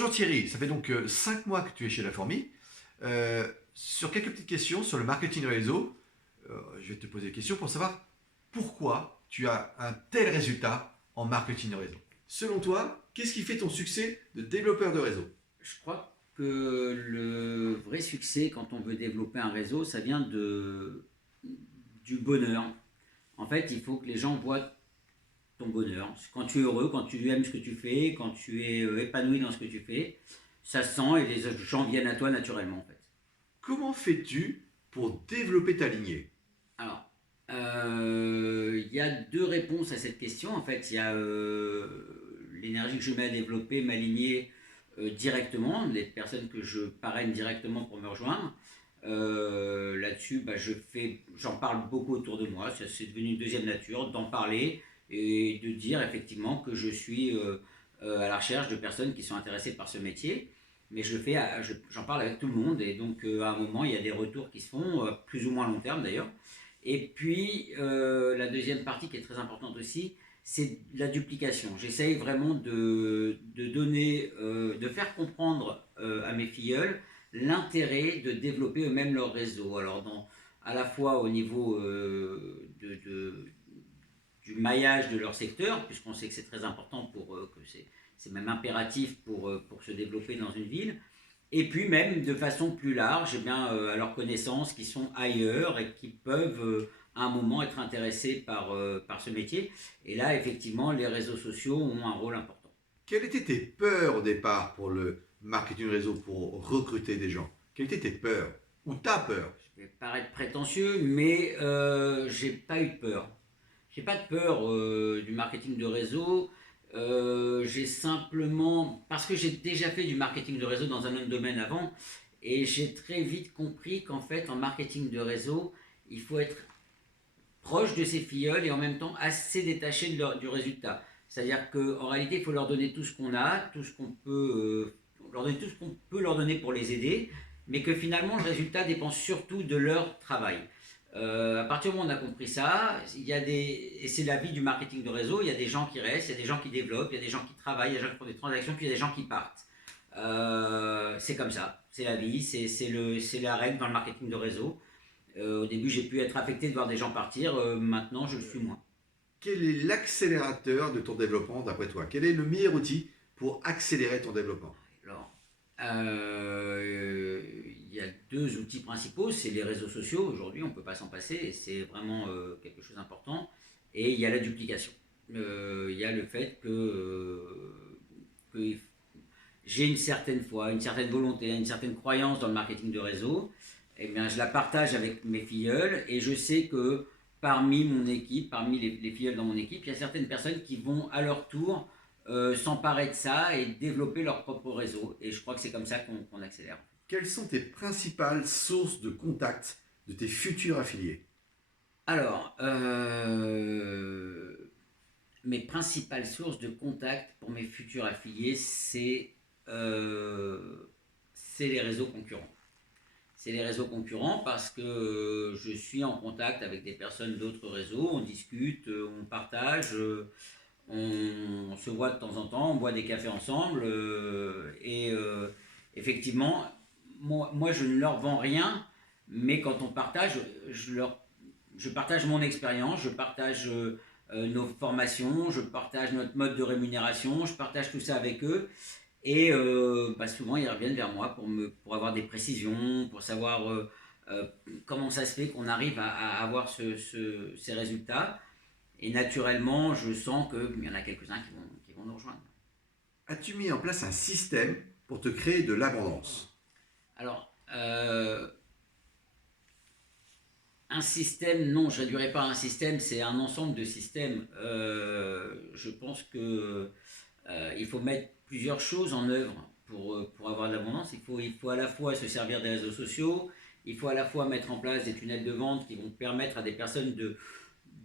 Bonjour Thierry, ça fait donc 5 mois que tu es chez La Fourmi. Sur quelques petites questions sur le marketing réseau, je vais te poser des questions pour savoir pourquoi tu as un tel résultat en marketing réseau. Selon toi, qu'est-ce qui fait ton succès de développeur de réseau? Je crois que le vrai succès, quand on veut développer un réseau, ça vient du bonheur. En fait, il faut que les gens voient ton bonheur. Quand tu es heureux, quand tu aimes ce que tu fais, quand tu es épanoui dans ce que tu fais, ça se sent et les gens viennent à toi naturellement, en fait. Comment fais-tu pour développer ta lignée? Alors, il y a deux réponses à cette question. En fait, il y a l'énergie que je mets à développer, m'aligner directement, les personnes que je parraine directement pour me rejoindre. Là-dessus, j'en parle beaucoup autour de moi. C'est devenu une deuxième nature d'en parler et de dire effectivement que je suis à la recherche de personnes qui sont intéressées par ce métier. Mais j'en parle avec tout le monde et donc à un moment, il y a des retours qui se font, plus ou moins long terme d'ailleurs. Et puis, la deuxième partie qui est très importante aussi, c'est la duplication. J'essaye vraiment de donner, de faire comprendre à mes filleuls l'intérêt de développer eux-mêmes leur réseau. Alors, à la fois au niveau du maillage de leur secteur, puisqu'on sait que c'est très important que c'est même impératif pour se développer dans une ville, et puis même de façon plus large, eh bien, à leurs connaissances qui sont ailleurs et qui peuvent à un moment être intéressés par ce métier. Et là, effectivement, les réseaux sociaux ont un rôle important. Quelles étaient tes peurs au départ pour le marketing réseau, pour recruter des gens? Quelles étaient tes peurs? Ou ta peur? Je vais paraître prétentieux, mais j'ai pas eu de peur. J'ai pas de peur du marketing de réseau. J'ai simplement, parce que j'ai déjà fait du marketing de réseau dans un autre domaine avant, et j'ai très vite compris qu'en fait, en marketing de réseau, il faut être proche de ses filleuls et en même temps assez détaché du résultat. C'est-à-dire qu'en réalité, il faut leur donner tout ce qu'on a, tout ce qu'on peut, leur donner tout ce qu'on peut leur donner pour les aider, mais que finalement, le résultat dépend surtout de leur travail. À partir du moment où on a compris ça, et c'est la vie du marketing de réseau, il y a des gens qui restent, il y a des gens qui développent, il y a des gens qui travaillent, il y a des gens qui font des transactions, puis il y a des gens qui partent. C'est comme ça, c'est la vie, c'est la règle dans le marketing de réseau. Au début, j'ai pu être affecté de voir des gens partir, maintenant, je le suis moins. Quel est l'accélérateur de ton développement d'après toi? Quel est le meilleur outil pour accélérer ton développement? Alors, il y a deux outils principaux, c'est les réseaux sociaux, aujourd'hui, on ne peut pas s'en passer, et c'est vraiment quelque chose d'important, et il y a la duplication. Il y a le fait que j'ai une certaine foi, une certaine volonté, une certaine croyance dans le marketing de réseau, eh bien, je la partage avec mes filleuls et je sais que parmi mon équipe, parmi les filleuls dans mon équipe, il y a certaines personnes qui vont à leur tour s'emparer de ça et développer leur propre réseau. Et je crois que c'est comme ça qu'on accélère. Quelles sont tes principales sources de contact de tes futurs affiliés? Alors, mes principales sources de contact pour mes futurs affiliés, c'est les réseaux concurrents. C'est les réseaux concurrents parce que je suis en contact avec des personnes d'autres réseaux, on discute, on partage, on se voit de temps en temps, on boit des cafés ensemble et effectivement, moi je ne leur vends rien, mais quand on partage, je partage mon expérience, je partage nos formations, je partage notre mode de rémunération, je partage tout ça avec eux et souvent, ils reviennent vers moi pour avoir des précisions, pour savoir comment ça se fait qu'on arrive à avoir ces résultats. Et naturellement, je sens qu'il y en a quelques-uns qui vont nous rejoindre. As-tu mis en place un système pour te créer de l'abondance? Alors, un système, non, je ne réduirais pas à un système, c'est un ensemble de systèmes. Je pense que il faut mettre plusieurs choses en œuvre pour avoir de l'abondance. Il faut à la fois se servir des réseaux sociaux, il faut à la fois mettre en place des tunnels de vente qui vont permettre à des personnes de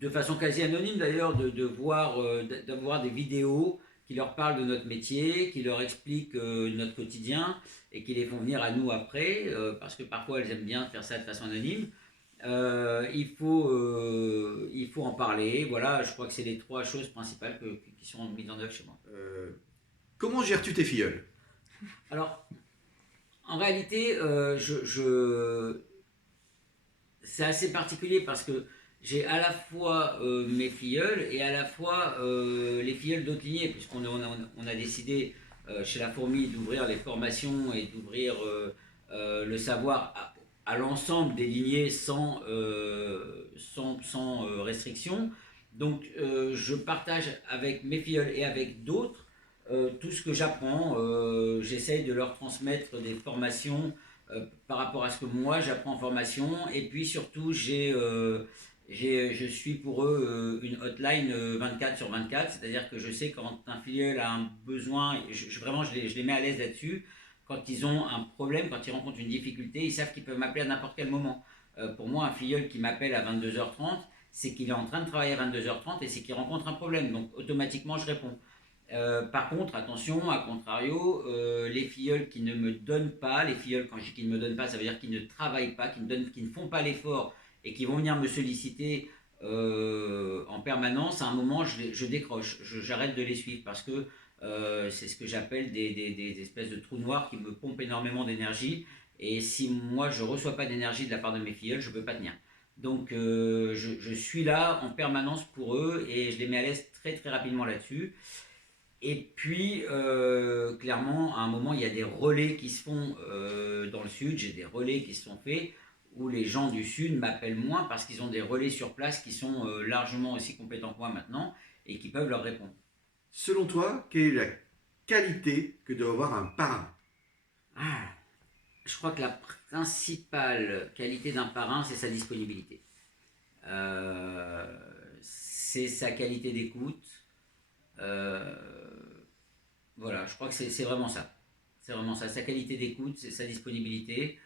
façon quasi anonyme d'ailleurs, d'avoir des vidéos qui leur parlent de notre métier, qui leur expliquent notre quotidien et qui les font venir à nous après, parce que parfois elles aiment bien faire ça de façon anonyme. Il faut en parler. Voilà, je crois que c'est les trois choses principales qui sont mises en œuvre chez moi. Comment gères-tu tes filleuls? Alors, en réalité, c'est assez particulier parce que j'ai à la fois mes filleuls et à la fois les filleuls d'autres lignées, puisqu'on a décidé chez la fourmi d'ouvrir les formations et d'ouvrir le savoir à l'ensemble des lignées sans restriction. Donc je partage avec mes filleuls et avec d'autres tout ce que j'apprends. J'essaye de leur transmettre des formations par rapport à ce que moi j'apprends en formation. Et puis surtout, je suis pour eux une hotline 24 sur 24, c'est-à-dire que je sais quand un filleul a un besoin, vraiment je les mets à l'aise là-dessus. Quand ils ont un problème, quand ils rencontrent une difficulté, ils savent qu'ils peuvent m'appeler à n'importe quel moment. Pour moi, un filleul qui m'appelle à 22h30, c'est qu'il est en train de travailler à 22h30 et c'est qu'il rencontre un problème. Donc automatiquement, je réponds. Par contre, attention, à contrario, les filleuls qui ne me donnent pas, les filleuls, quand je dis qu'ils ne me donnent pas, ça veut dire qu'ils ne travaillent pas, qui ne font pas l'effort et qui vont venir me solliciter en permanence, à un moment, je décroche, j'arrête de les suivre parce que c'est ce que j'appelle des espèces de trous noirs qui me pompent énormément d'énergie. Et si moi, je ne reçois pas d'énergie de la part de mes filleuls, je ne peux pas tenir. Donc, je suis là en permanence pour eux et je les mets à l'aise très très rapidement là-dessus. Et puis, clairement, à un moment, il y a des relais qui se font dans le sud. J'ai des relais qui se sont faits où les gens du sud m'appellent moins parce qu'ils ont des relais sur place qui sont largement aussi compétents que moi maintenant et qui peuvent leur répondre. Selon toi, quelle est la qualité que doit avoir un parrain? Ah, je crois que la principale qualité d'un parrain, c'est sa disponibilité. Euh, c'est sa qualité d'écoute. Euh, voilà, je crois que c'est vraiment ça. C'est vraiment ça. Sa qualité d'écoute, c'est sa disponibilité.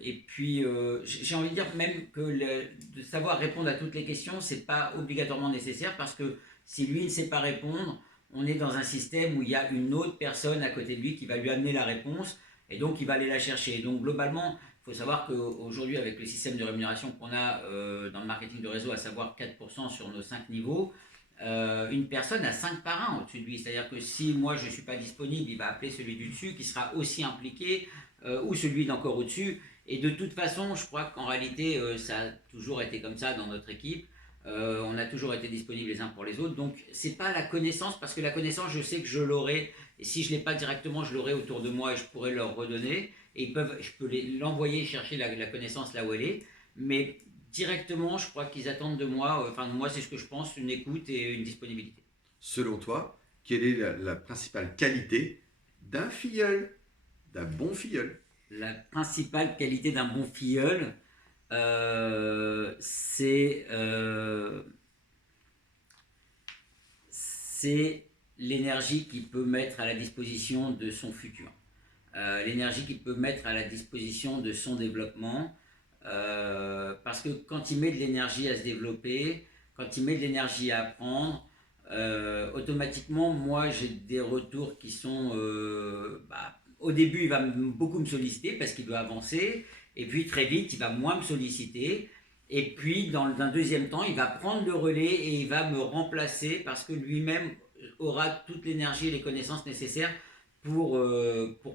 Et puis, j'ai envie de dire même que de savoir répondre à toutes les questions, c'est pas obligatoirement nécessaire parce que si lui ne sait pas répondre, on est dans un système où il y a une autre personne à côté de lui qui va lui amener la réponse et donc il va aller la chercher. Donc globalement, il faut savoir qu'aujourd'hui, avec le système de rémunération qu'on a dans le marketing de réseau, à savoir 4% sur nos 5 niveaux, une personne a 5 parrains au-dessus de lui. C'est-à-dire que si moi je ne suis pas disponible, il va appeler celui du dessus qui sera aussi impliqué ou celui d'encore au-dessus. Et de toute façon, je crois qu'en réalité, ça a toujours été comme ça dans notre équipe. On a toujours été disponibles les uns pour les autres. Donc, c'est pas la connaissance, parce que la connaissance, je sais que je l'aurai. Et si je ne l'ai pas directement, je l'aurai autour de moi et je pourrai leur redonner. Et je peux l'envoyer chercher la connaissance là où elle est. Mais directement, je crois qu'ils attendent de moi, enfin, moi, c'est ce que je pense, une écoute et une disponibilité. Selon toi, quelle est la principale qualité d'un filleul, d'un bon filleul? La principale qualité d'un bon filleul, c'est l'énergie qu'il peut mettre à la disposition de son futur. L'énergie qu'il peut mettre à la disposition de son développement. Parce que quand il met de l'énergie à se développer, quand il met de l'énergie à apprendre, automatiquement, moi, j'ai des retours qui sont... au début, il va beaucoup me solliciter parce qu'il doit avancer. Et puis, très vite, il va moins me solliciter. Et puis, dans un deuxième temps, il va prendre le relais et il va me remplacer parce que lui-même aura toute l'énergie et les connaissances nécessaires pour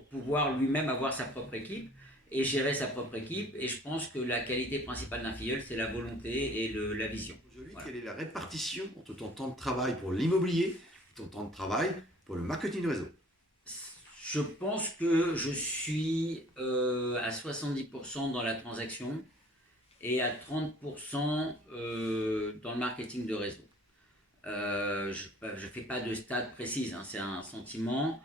pouvoir lui-même avoir sa propre équipe et gérer sa propre équipe. Et je pense que la qualité principale d'un filleul, c'est la volonté et la vision. Aujourd'hui, Voilà. quelle est la répartition entre ton temps de travail pour l'immobilier et ton temps de travail pour le marketing de réseau? Je pense que je suis à 70% dans la transaction et à 30% dans le marketing de réseau. Je ne fais pas de stade précise, hein, c'est un sentiment.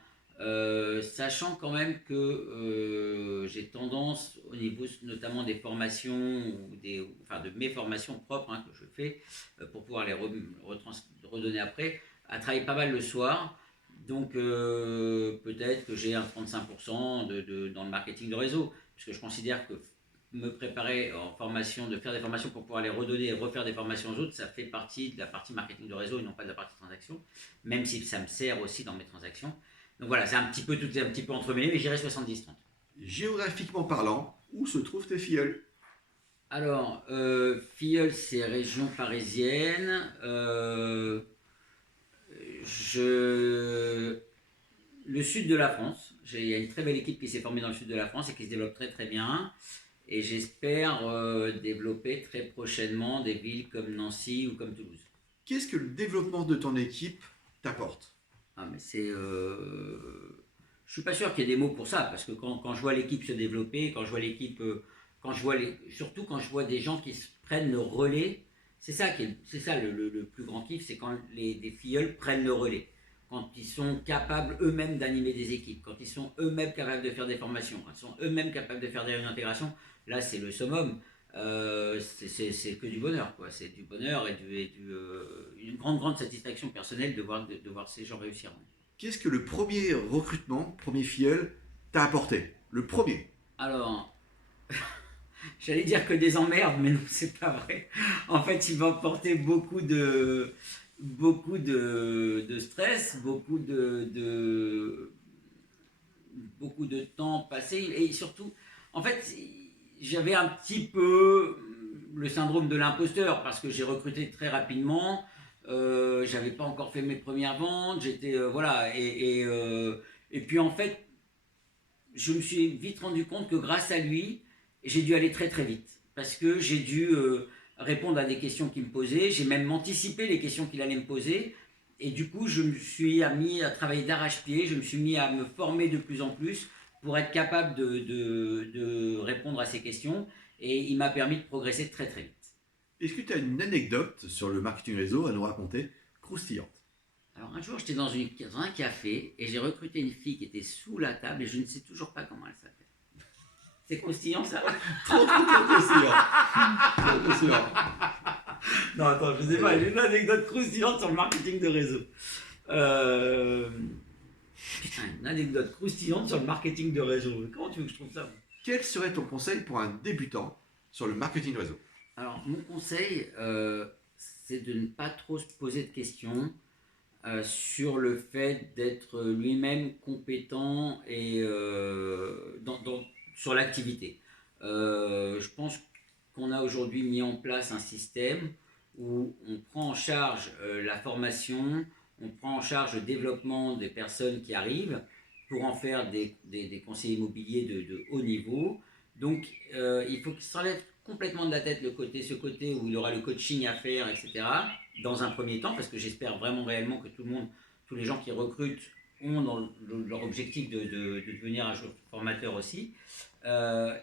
Sachant quand même que j'ai tendance, au niveau notamment des formations, enfin de mes formations propres hein, que je fais, pour pouvoir les redonner après, à travailler pas mal le soir. Donc peut-être que j'ai un 35% dans le marketing de réseau, puisque je considère que me préparer en formation, de faire des formations pour pouvoir les redonner et refaire des formations aux autres, ça fait partie de la partie marketing de réseau et non pas de la partie transaction, même si ça me sert aussi dans mes transactions. Donc voilà, c'est un petit peu, tout est un petit peu entremêlé, mais j'irai 70-30. Géographiquement parlant, où se trouvent tes filleuls? Alors, Filleul, c'est région parisienne. Je... Le sud de la France, Il y a une très belle équipe qui s'est formée dans le sud de la France et qui se développe très très bien. Et j'espère développer très prochainement des villes comme Nancy ou comme Toulouse. Qu'est-ce que le développement de ton équipe t'apporte? Ah, mais c'est. Je suis pas sûr qu'il y ait des mots pour ça, parce que quand je vois l'équipe se développer, quand je vois l'équipe, surtout quand je vois des gens qui se prennent le relais, c'est ça le plus grand kiff, c'est quand des filleuls prennent le relais, quand ils sont capables eux-mêmes d'animer des équipes, quand ils sont eux-mêmes capables de faire des formations, quand ils sont eux-mêmes capables de faire des réunions d'intégration. Là, c'est le summum. C'est que du bonheur, quoi. C'est du bonheur et une grande satisfaction personnelle de voir ces gens réussir. Qu'est-ce que le premier recrutement, premier filleul, t'a apporté? Le premier. Alors, j'allais dire que des emmerdes, mais non, c'est pas vrai. En fait, il va apporter beaucoup de stress, beaucoup de temps passé, et surtout, en fait, j'avais un petit peu le syndrome de l'imposteur parce que j'ai recruté très rapidement. J'avais pas encore fait mes premières ventes, j'étais voilà, et puis en fait, je me suis vite rendu compte que grâce à lui, j'ai dû aller très très vite. Parce que j'ai dû répondre à des questions qu'il me posait, j'ai même anticipé les questions qu'il allait me poser. Et du coup, je me suis mis à travailler d'arrache-pied, je me suis mis à me former de plus en plus pour être capable de répondre à ces questions. Et il m'a permis de progresser très très vite. Est-ce que tu as une anecdote sur le marketing réseau à nous raconter, croustillante? Alors un jour, j'étais dans un café et j'ai recruté une fille qui était sous la table et je ne sais toujours pas comment elle s'appelle. C'est croustillant ça? Trop croustillant. Trop croustillant. Non, attends, je sais pas, j'ai une anecdote croustillante sur le marketing de réseau. Putain, une anecdote croustillante sur le marketing de réseau. Comment tu veux que je trouve ça? Quel serait ton conseil pour un débutant sur le marketing réseau? Alors, mon conseil, c'est de ne pas trop se poser de questions sur le fait d'être lui-même compétent et sur l'activité. Je pense qu'on a aujourd'hui mis en place un système où on prend en charge la formation, on prend en charge le développement des personnes qui arrivent pour en faire des conseillers immobiliers de haut niveau. Donc, il faut qu'il s'enlève complètement de la tête ce côté où il aura le coaching à faire, etc. Dans un premier temps, parce que j'espère vraiment réellement que tous les gens qui recrutent ont dans leur objectif de devenir un jour formateur aussi.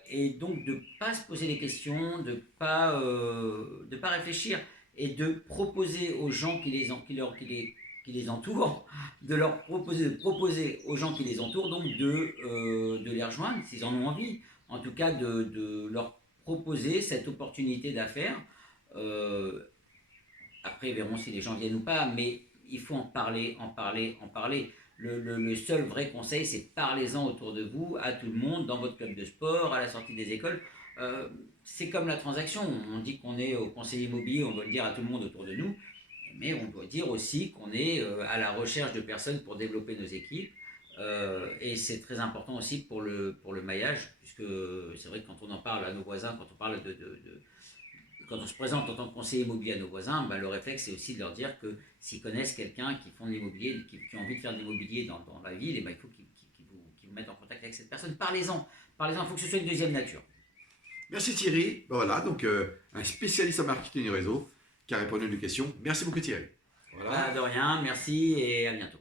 Et donc de ne pas se poser les questions, de pas réfléchir et de proposer aux gens qui les entourent, de proposer aux gens qui les entourent donc de les rejoindre s'ils en ont envie. En tout cas, de leur proposer cette opportunité d'affaires. Après, verrons si les gens viennent ou pas, mais il faut en parler. Le seul vrai conseil, c'est parlez-en autour de vous, à tout le monde, dans votre club de sport, à la sortie des écoles. C'est comme la transaction. On dit qu'on est au conseiller immobilier, on doit le dire à tout le monde autour de nous, mais on doit dire aussi qu'on est à la recherche de personnes pour développer nos équipes. Et c'est très important aussi pour le maillage, puisque c'est vrai que quand on en parle à nos voisins, quand on se présente en tant que conseiller immobilier à nos voisins, le réflexe c'est aussi de leur dire que s'ils connaissent quelqu'un qui font de l'immobilier, qui a envie de faire de l'immobilier dans la ville, il faut qu'ils vous mettent en contact avec cette personne. Parlez-en, il faut que ce soit une deuxième nature. Merci Thierry. Voilà, donc un spécialiste en marketing réseau qui a répondu à nos questions. Merci beaucoup Thierry. Voilà. De rien, merci et à bientôt.